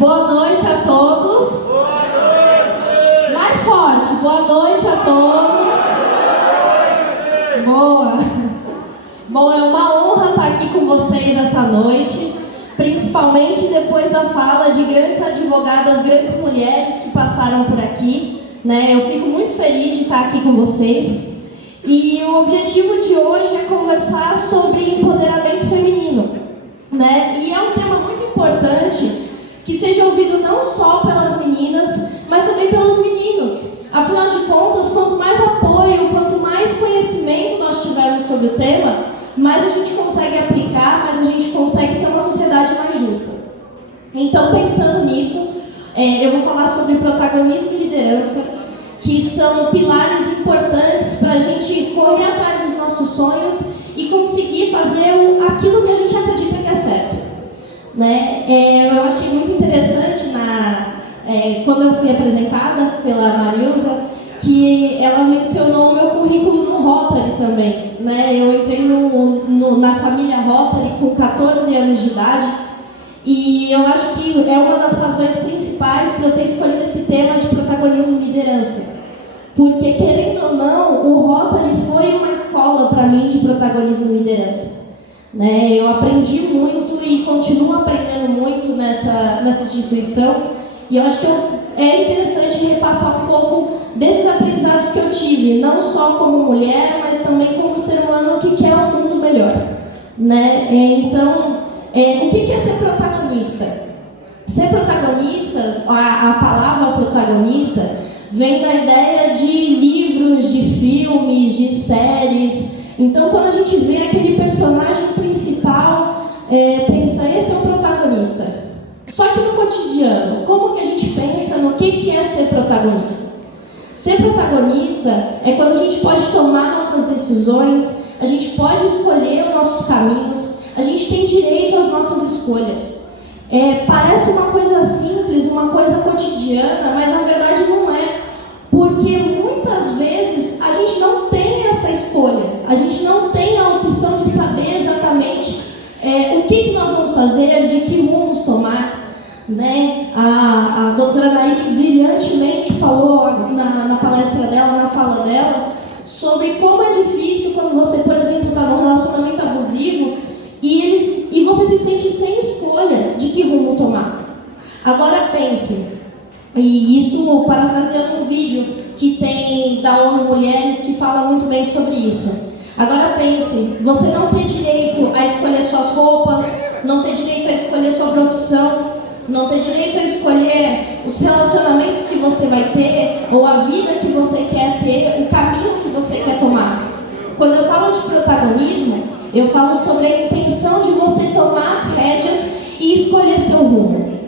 Boa noite a todos. Boa noite. Mais forte. Boa noite a todos. Boa. Bom, é uma honra estar aqui com vocês essa noite, principalmente depois da fala de grandes advogadas, grandes mulheres que passaram por aqui, né? Eu fico muito feliz de estar aqui com vocês. E o objetivo de hoje é conversar sobre empoderamento feminino, né? E é um tema muito importante que seja ouvido não só pelas meninas, mas também pelos meninos. Afinal de contas, quanto mais apoio, quanto mais conhecimento nós tivermos sobre o tema, mais a gente consegue aplicar, mais a gente consegue ter uma sociedade mais justa. Então, pensando nisso, eu vou falar sobre protagonismo e liderança, que são pilares importantes para a gente correr atrás dos nossos sonhos e conseguir fazer aquilo que a gente acredita que é certo. Né? Eu achei muito interessante quando eu fui apresentada pela Marilza, que ela mencionou o meu currículo no Rotary também. Né? Eu entrei na família Rotary com 14 anos de idade e eu acho que é uma das razões principais para eu ter escolhido esse tema de protagonismo e liderança. Porque, querendo ou não, o Rotary foi uma escola para mim de protagonismo e liderança. Né? Eu aprendi muito e continuo aprendendo muito nessa instituição. E eu acho que é interessante repassar um pouco desses aprendizados que eu tive, não só como mulher, mas também como ser humano que quer um mundo melhor. Né? Então, o que é ser protagonista? Ser protagonista, a palavra protagonista, vem da ideia de livros, de filmes, de séries. Então, quando a gente vê aquele personagem principal, pensa, esse é o protagonista. Só que no cotidiano, como que a gente pensa no que é ser protagonista? Ser protagonista é quando a gente pode tomar nossas decisões, a gente pode escolher os nossos caminhos, a gente tem direito às nossas escolhas. Parece uma coisa simples, uma coisa cotidiana, mas na verdade não é. Porque muitas vezes a gente não tem essa escolha, a gente não tem a opção de saber exatamente o que nós vamos fazer, de que rumos tomar. Né? A doutora Nair brilhantemente falou na palestra dela, na fala dela, sobre como é difícil quando você, por exemplo, está num relacionamento abusivo e você se sente sem escolha de que rumo tomar. Agora pense, e isso parafraseando um vídeo que tem da ONU Mulheres que fala muito bem sobre isso. Agora pense, você não ter direito a escolher suas roupas, não ter direito a escolher sua profissão, não ter direito a escolher os relacionamentos que você vai ter, ou a vida que você quer ter, o caminho que você quer tomar. Quando eu falo de protagonismo, eu falo sobre a intenção de você tomar as rédeas e escolher seu rumo.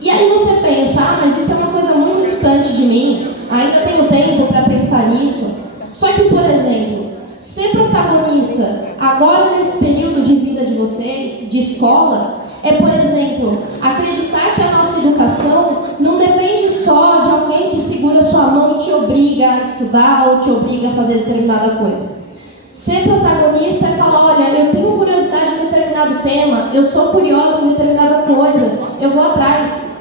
E aí você pensa, mas isso é uma coisa muito distante de mim, ainda tenho tempo para pensar nisso. Só que, por exemplo, ser protagonista agora nesse período de vida de vocês, de escola, por exemplo, acreditar que a nossa educação não depende só de alguém que segura sua mão e te obriga a estudar ou te obriga a fazer determinada coisa. Ser protagonista é falar, olha, eu tenho curiosidade em determinado tema, eu sou curiosa em determinada coisa, eu vou atrás.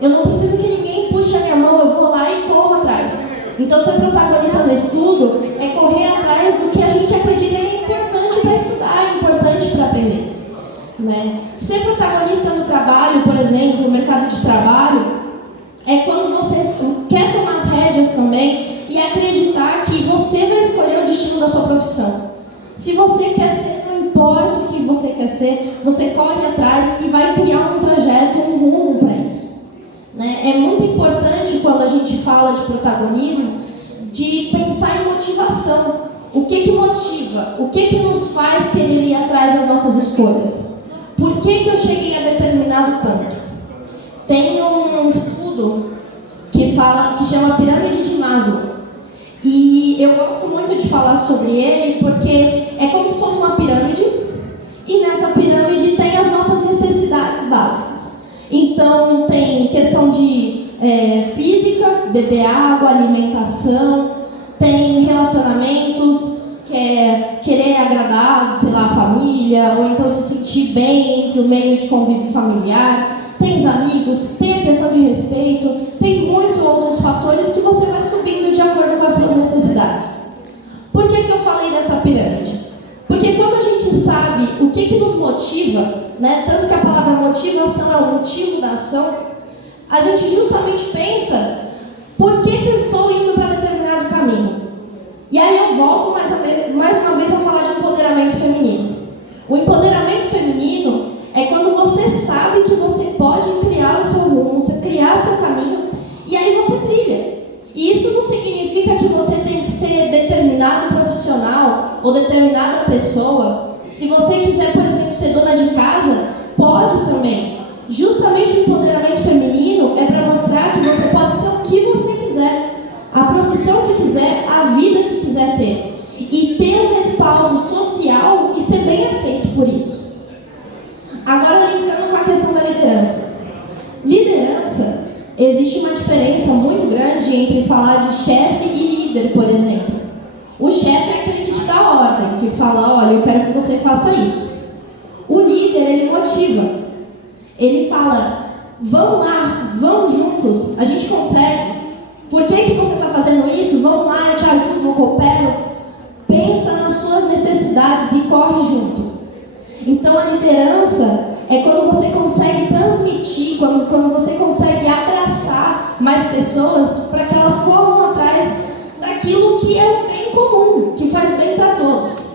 Eu não preciso que ninguém puxe a minha mão, eu vou lá e corro atrás. Então, ser protagonista no estudo é correr atrás do que a gente acredita que é importante para estudar, é importante para aprender. Né? Ser protagonista no trabalho, por exemplo, no mercado de trabalho, é quando você quer tomar as rédeas também e acreditar que você vai escolher o destino da sua profissão. Se você quer ser, não importa o que você quer ser, você corre atrás e vai criar um trajeto, um rumo para isso. Né? É muito importante quando a gente fala de protagonismo, de pensar em motivação. O que motiva? O que nos faz querer ir atrás das nossas escolhas? Por que eu cheguei a determinado ponto? Tem um estudo que chama Pirâmide de Maslow. E eu gosto muito de falar sobre ele porque é como se fosse uma pirâmide e nessa pirâmide tem as nossas necessidades básicas. Então tem questão de física, beber água, alimentação, tem relacionamentos, querer agradar, sei lá, a família, ou então se sentir bem entre o meio de convívio familiar. tem os amigos, tem a questão de respeito, tem muitos outros fatores que você vai subindo de acordo com as suas necessidades. Por que eu falei dessa pirâmide? Porque quando a gente sabe o que nos motiva, né, tanto que a palavra motivação é o motivo da ação, a gente justamente pensa, por que eu estou indo para determinado caminho? E aí eu volto mais uma vez a falar de empoderamento feminino. O empoderamento feminino é quando você sabe que você pode criar o seu rumo, você criar seu caminho, e aí você trilha. E isso não significa que você tem que ser determinado profissional ou determinada pessoa. Se você quiser, por exemplo, ser dona de casa, pode também. Justamente o empoderamento feminino é para mostrar que você pode ser o que você quiser, a profissão que quiser, a vida que quiser ter. E ter um respaldo social e ser bem aceito por isso. Agora, linkando com a questão da liderança. Liderança, existe uma diferença muito grande entre falar de chefe e líder, por exemplo. O chefe é aquele que te dá a ordem, que fala, olha, eu quero que você faça isso. O líder, ele motiva. Ele fala, vamos lá, vamos juntos, a gente consegue. Por que você está fazendo isso? Vamos lá, eu te ajudo, eu coopero. Pensa nas suas necessidades e corre junto. Então a liderança é quando você consegue transmitir, quando você consegue abraçar mais pessoas para que elas corram atrás daquilo que é o bem comum, que faz bem para todos.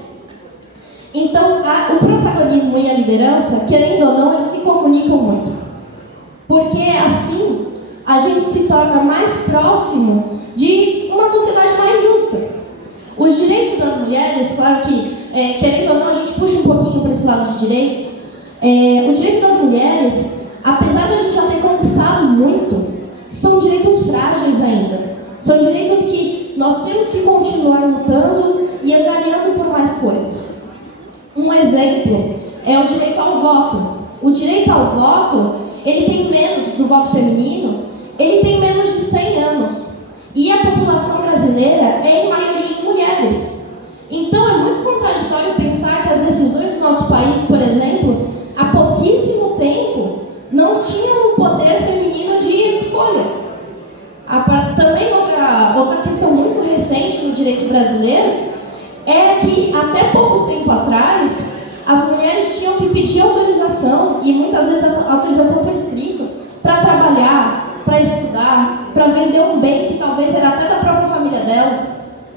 Então o protagonismo e a liderança, querendo ou não, eles se comunicam muito. Porque assim a gente se torna mais próximo de uma sociedade mais justa. Os direitos das mulheres, claro que, querendo ou não, a gente puxa um pouquinho para esse lado de direitos. O direito das mulheres, apesar de a gente já ter conquistado muito, são direitos frágeis ainda. São direitos que nós temos que continuar lutando e angariando por mais coisas. Um exemplo é o direito ao voto. O direito ao voto, ele tem menos do voto feminino, ele tem menos de 100 anos. E a população brasileira é, em maioria, mulheres. Então, é muito contraditório pensar que as decisões do nosso país, por exemplo, há pouquíssimo tempo, não tinham o poder feminino de escolha. Também outra questão muito recente no direito brasileiro é que, até pouco tempo atrás, as mulheres tinham que pedir autorização, e muitas vezes essa autorização foi escrita, para trabalhar, para estudar, para vender um bem que talvez era até da própria família dela.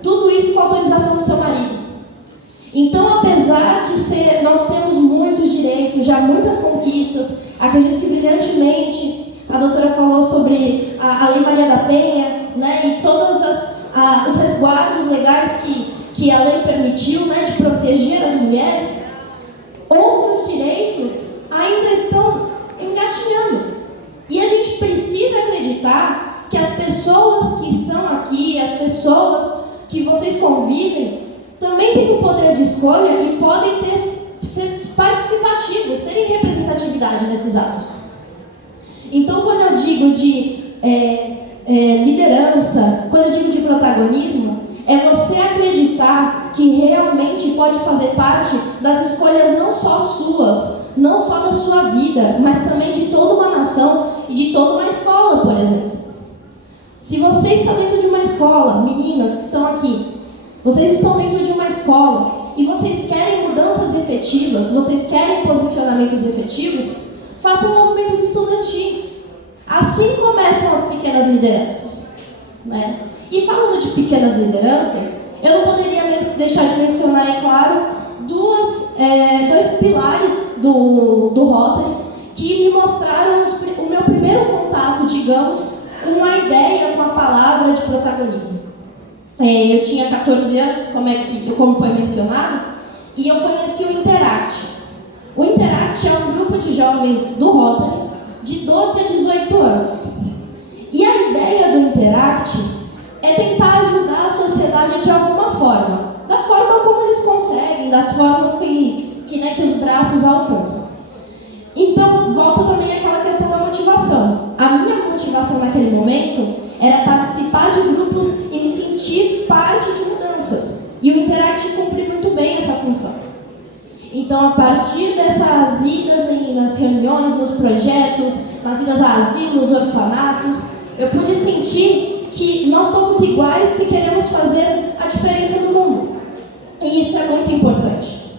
Tudo isso com autorização do seu marido. Então, apesar de nós temos muitos direitos, já muitas conquistas, acredito que brilhantemente a doutora falou sobre a Lei Maria da Penha, né, e todos os resguardos legais que a lei permitiu, né, de proteger as mulheres, outros direitos ainda estão engatinhando. E a gente precisa acreditar que as pessoas que estão aqui, as pessoas que vocês convivem, também têm o poder de escolha e podem ser participativos, terem representatividade nesses atos. Então, quando eu digo de liderança, quando eu digo de protagonismo, é você acreditar que realmente pode fazer parte das escolhas não só suas, não só da sua vida, mas também de toda uma nação e de toda uma escola, por exemplo. Se você está dentro de uma escola, meninas que estão aqui, vocês estão dentro de uma escola e vocês querem mudanças efetivas, vocês querem posicionamentos efetivos, façam movimentos estudantis. Assim começam as pequenas lideranças, né? E falando de pequenas lideranças, eu não poderia deixar de mencionar, é claro, dois pilares do Rotary que me mostraram o meu primeiro contato, digamos, com a ideia, com a palavra de protagonismo. Eu tinha 14 anos, como foi mencionado, e eu conheci o Interact. O Interact é um grupo de jovens do Rotary de 12 a 18 anos. E a ideia do Interact é tentar ajudar a sociedade de alguma forma, da forma como eles conseguem, das formas que os braços alcançam. Então, volta também aquela questão da motivação. A minha motivação naquele momento era participar de grupos e me sentir parte de mudanças. E o Interact cumpre muito bem essa função. Então, a partir dessas idas em nas reuniões, nos projetos, nas idas a asilos, orfanatos, eu pude sentir que nós somos iguais se queremos fazer a diferença no mundo. E isso é muito importante.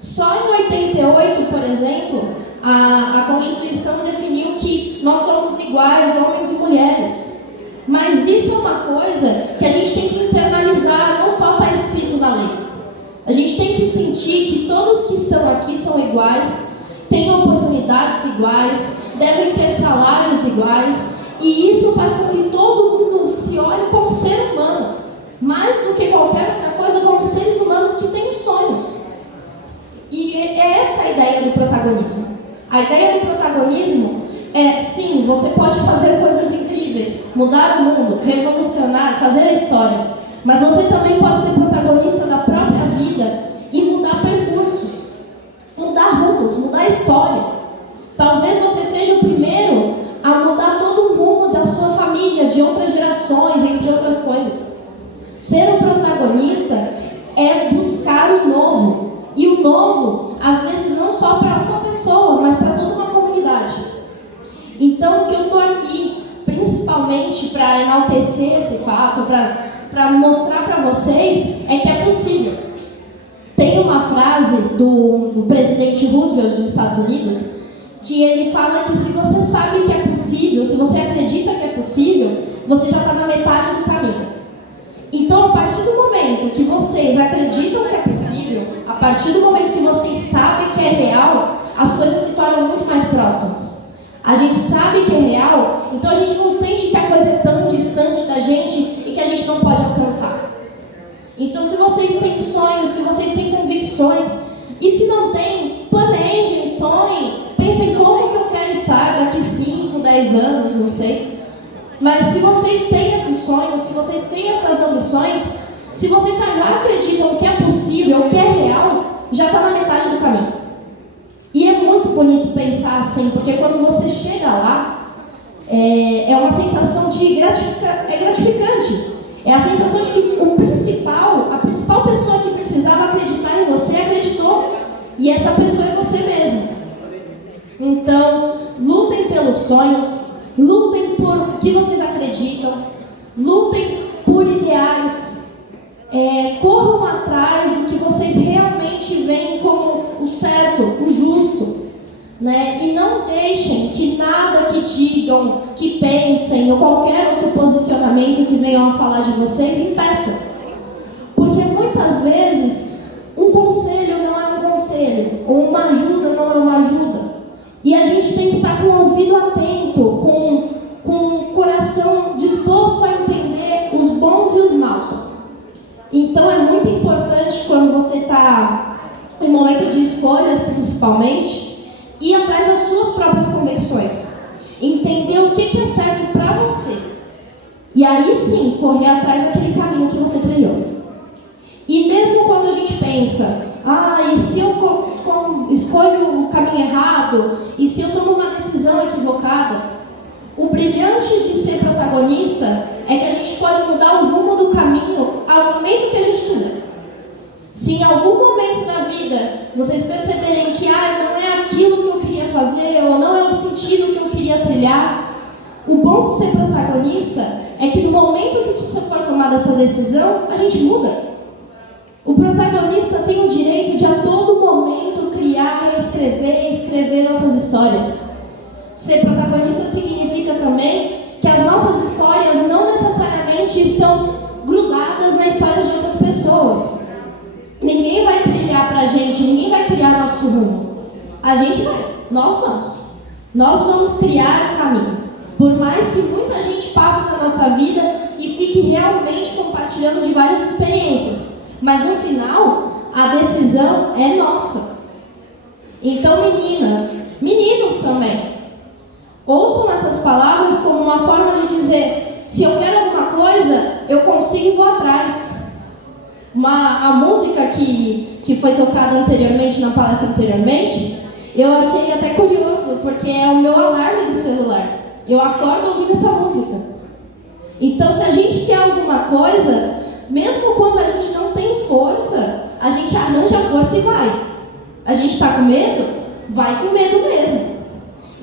Só em 88, por exemplo, a Constituição definiu que nós somos iguais, homens e mulheres. Mas isso é uma coisa que a gente tem que internalizar, não só está escrito na lei. A gente tem que sentir que todos que estão aqui são iguais, têm oportunidades iguais, devem ter salários iguais, e isso faz com que todo mundo se olhe como ser humano, mais do que qualquer outra coisa, como seres humanos que têm sonhos. E é essa a ideia do protagonismo. A ideia do protagonismo é, sim, você pode fazer coisas incríveis, mudar o mundo, revolucionar, fazer a história, mas você também pode ser protagonista da própria vida e mudar percursos, mudar rumos, mudar a história. Talvez você seja o primeiro a mudar todo o rumo da sua família, de outras gerações, entre outras coisas. Ser um protagonista é buscar o novo. E o novo, às vezes, não só para uma pessoa, mas para toda uma comunidade. Então, o que eu estou aqui, principalmente para enaltecer esse fato, para mostrar para vocês, é que é possível. Tem uma frase do presidente Roosevelt dos Estados Unidos, que ele fala que se você sabe que é possível, se você acredita que é possível, você já está na metade do caminho. Então, a partir do momento que vocês acreditam que é possível, a partir do momento que vocês sabem que é real, as coisas se tornam muito mais próximas. A gente sabe que é real, então a gente não sente que a coisa é tão distante da gente e que a gente não pode alcançar. Então, se vocês têm sonhos, se vocês têm convicções, e se não têm, planejem, sonhem, pensem como que eu quero estar daqui 5, 10 anos, não sei. Mas se vocês têm esses sonhos, se vocês têm essas ambições, se vocês já acreditam que é possível, que é real, já está na metade do caminho. E é muito bonito pensar assim, porque quando você chega lá, é uma sensação de gratificante. É a sensação de que a principal pessoa que precisava acreditar em você acreditou. E essa pessoa é você mesmo. Então, lutem pelos sonhos, lutem por o que vocês acreditam, lutem por ideais, corram atrás do que vocês realmente veem como o certo, o justo, né? E não deixem que nada que digam, que pensem ou qualquer outro posicionamento que venham a falar de vocês impeça. Porque muitas vezes um conselho não é um conselho, ou uma ajuda não é uma ajuda. E a gente tem que estar com o ouvido atento, com o coração disposto a entender os bons e os maus. Então é muito importante quando você está em momento de escolhas, principalmente, ir atrás das suas próprias convicções. Entender o que é certo para você. E aí sim, correr atrás daquele caminho que você trilhou. E mesmo quando a gente pensa, e se eu escolho o caminho errado, e se eu tomo uma decisão equivocada, o brilhante de ser protagonista é que a gente pode mudar o rumo do caminho ao momento que a gente quiser. Se em algum momento da vida vocês perceberem que não é aquilo que eu queria fazer, ou não é o sentido que eu queria trilhar, o bom de ser protagonista é que no momento que você for tomar essa decisão, a gente muda. O protagonista tem o direito de a todo momento criar, reescrever e escrever nossas histórias. Ser protagonista significa também que as nossas histórias não necessariamente estão grudadas na história de outras pessoas. Ninguém vai trilhar pra gente, ninguém vai criar nosso rumo. A gente vai, nós vamos. Nós vamos criar o caminho. Por mais que muita gente passe na nossa vida e fique realmente compartilhando de várias experiências. Mas no final, a decisão é nossa. Então, meninas, meninos também, ouçam essas palavras como uma forma de dizer: se eu quero alguma coisa, eu consigo e vou atrás. A música que foi tocada anteriormente, na palestra anteriormente, eu achei até curioso, porque é o meu alarme do celular. Eu acordo ouvindo essa música. Então, se a gente quer alguma coisa, mesmo quando a gente não tem força, a gente arranja a força e vai. A gente está com medo? Vai com medo mesmo.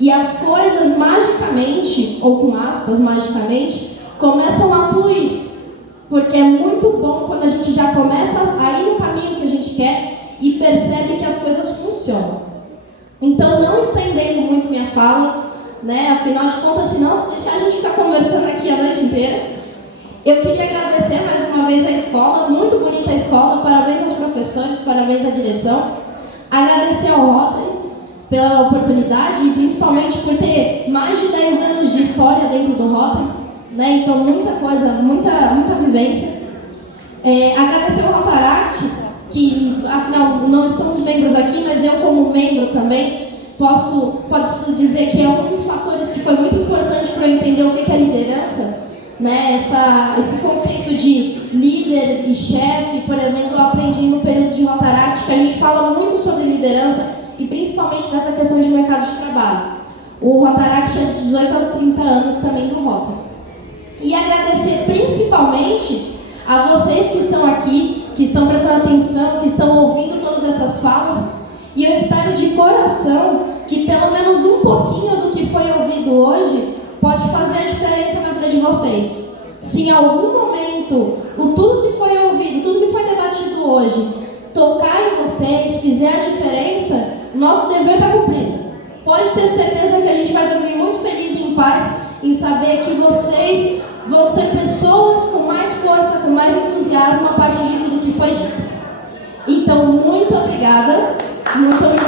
e as coisas magicamente, ou com aspas, magicamente, começam a fluir. Porque é muito bom quando a gente já começa a ir no caminho que a gente quer e percebe que as coisas funcionam. Então, não estendendo muito minha fala, né? Afinal de contas, se deixar a gente ficar conversando aqui a noite inteira, eu queria agradecer mais uma vez a escola, muito bonita a escola, parabéns aos professores, parabéns à direção, agradecer ao Rotary pela oportunidade e principalmente por ter mais de 10 anos de história dentro do Rotary, né? Então, muita coisa, muita vivência. Agradecer ao Rotaract, que afinal não estamos membros aqui, mas eu como membro também pode-se dizer que é um dos fatores que foi muito importante para eu entender o que é liderança, né? Esse conceito de líder e chefe, por exemplo, eu aprendi no período de Rotaract, que a gente fala muito sobre liderança e principalmente nessa questão de mercado de trabalho. O Rotaract é de 18 aos 30 anos também do Rotary. E agradecer principalmente a vocês que estão aqui, que estão prestando atenção, que estão ouvindo todas essas falas, e eu espero de coração que pelo menos um pouquinho do que foi ouvido hoje pode fazer a diferença na vida de vocês. Se em algum momento tudo que foi ouvido, tudo que foi debatido hoje tocar em vocês, fizer a diferença, nosso dever está cumprido. Pode ter certeza que a gente vai dormir muito feliz e em paz em saber que vocês vão ser pessoas com mais força, com mais entusiasmo a partir de tudo que foi dito. Então, muito obrigada. Muito obrigada.